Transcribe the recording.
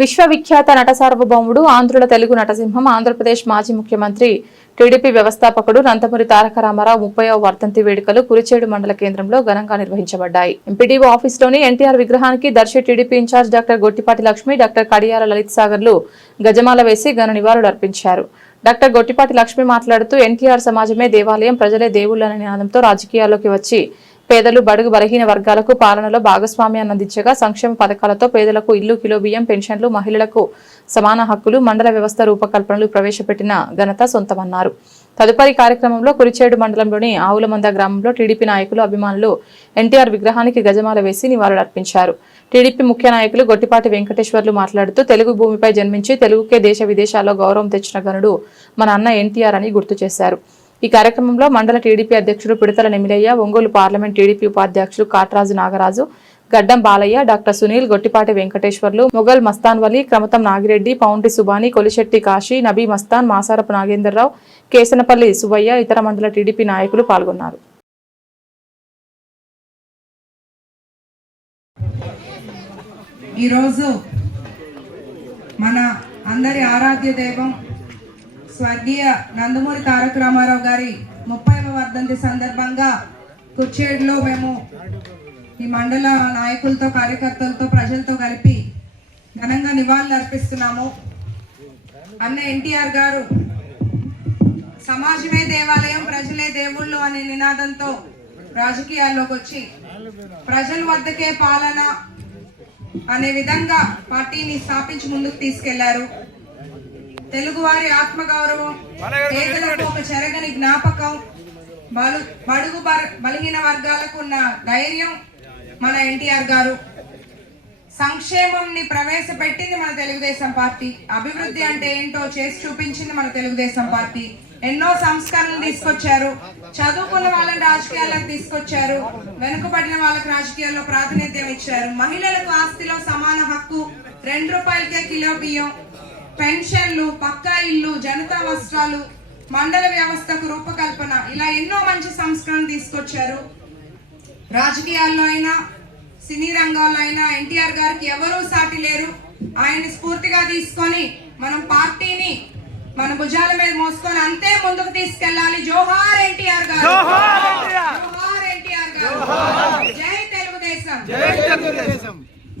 విశ్వవిఖ్యాత నట సార్వభౌముడు ఆంధ్రుల తెలుగు నటసింహం ఆంధ్రప్రదేశ్ మాజీ ముఖ్యమంత్రి టీడీపీ వ్యవస్థాపకుడు నందమూరి తారక రామారావు ముప్పైవ వర్ధంతి వేడుకలు కురిచేడు మండల కేంద్రంలో ఘనంగా నిర్వహించబడ్డాయి. ఎంపీడీఓ ఆఫీసులోని ఎన్టీఆర్ విగ్రహానికి Darsi TDP incharge doctor Gottipati Lakshmi doctor Kadiyala Lalith సాగర్లు గజమాల వేసి ఘన నివాళులు అర్పించారు. డాక్టర్ గొట్టిపాటి లక్ష్మి మాట్లాడుతూ ఎన్టీఆర్ సమాజమే దేవాలయం ప్రజలే దేవుళ్ళనే నినాదంతో రాజకీయాల్లోకి వచ్చి పేదలు బడుగు బలహీన వర్గాలకు పాలనలో భాగస్వామ్యాన్ని అందించగా సంక్షేమ పథకాలతో పేదలకు ఇల్లు కిలో బియ్యం పెన్షన్లు మహిళలకు సమాన హక్కులు మండల వ్యవస్థ రూపకల్పనలు ప్రవేశపెట్టిన ఘనత సొంతమన్నారు. తదుపరి కార్యక్రమంలో కురిచేడు మండలంలోని ఆవులమంద గ్రామంలో టీడీపీ నాయకులు అభిమానులు ఎన్టీఆర్ విగ్రహానికి గజమాల వేసి నివాళులర్పించారు. టీడీపీ ముఖ్య నాయకులు గొట్టిపాటి వెంకటేశ్వర్లు మాట్లాడుతూ తెలుగు భూమిపై జన్మించి తెలుగుకే దేశ విదేశాల్లో గౌరవం తెచ్చిన గనుడు మన అన్న ఎన్టీఆర్ అని గుర్తు చేశారు. ఈ కార్యక్రమంలో మండల టీడీపీ అధ్యక్షుడు పిడతల నిమిలయ్య ఒంగోలు పార్లమెంట్ టీడీపీ ఉపాధ్యక్షులు కాట్రాజు నాగరాజు గడ్డం బాలయ్య డాక్టర్ సునీల్ గొట్టిపాటి వెంకటేశ్వర్లు మొఘల్ మస్తాన్ వలి క్రమతం నాగిరెడ్డి పౌంటి సుబాని కొలిశెట్టి కాశీ నబీ మస్తాన్ మాసారపు నాగేందర్రావు కేసనపల్లి సుబ్బయ్య ఇతర మండల టీడీపీ నాయకులు పాల్గొన్నారు. ఈరోజు మన అందరి ఆరాధ్య దైవం స్వర్గీయ నందమూరి తారక రామారావు గారి ముప్పైవ వర్ధంతి సందర్భంగా కుర్చేడులో మేము ఈ మండల నాయకులతో కార్యకర్తలతో ప్రజలతో కలిపి ఘనంగా నివాళులు అర్పిస్తున్నాము. అన్న ఎన్టీఆర్ గారు సమాజమే దేవాలయం ప్రజలే దేవుళ్ళు అనే నినాదంతో రాజకీయాల్లోకి వచ్చి ప్రజల వద్దకే పాలన అనే విధంగా పార్టీని స్థాపించి ముందుకు తీసుకెళ్ళారు. తెలుగువారి ఆత్మగౌరవం పేదలకు ఒక చెరగని జ్ఞాపకం బలు బడుగు బలహీన వర్గాలకు ఉన్న ధైర్యం మన ఎన్టీఆర్ గారు. సంక్షేమంని ప్రవేశపెట్టింది మన తెలుగుదేశం పార్టీ. అభివృద్ధి అంటే ఏంటో చేసి చూపించింది మన తెలుగుదేశం పార్టీ. ఎన్నో సంస్కరణలు తీసుకొచ్చారు. చదువుకున్న వాళ్ళని రాజకీయాల్లోకి తీసుకొచ్చారు. వెనుకబడిన వాళ్ళకి రాజకీయాల్లో ప్రాతినిధ్యం ఇచ్చారు. మహిళలకు ఆస్తిలో సమాన హక్కు రెండు రూపాయలకే కిలో బియ్యం పెన్షన్లు పక్కా ఇల్లు జనతా వస్త్రాలు మండల వ్యవస్థకు రూపకల్పన. ఇలా ఎన్నో మంచి సంస్కరణలు తీసుకొచ్చారు. రాజకీయాల్లో అయినా సినీ రంగాల్లో అయినా ఎన్టీఆర్ గారికి ఎవరూ సాటి లేరు. ఆయన్ని స్ఫూర్తిగా తీసుకొని మనం పార్టీని మన భుజాల మీద మోసుకొని అంతే ముందుకు తీసుకెళ్ళాలి. జోహార్ ఎన్టీఆర్ గారు.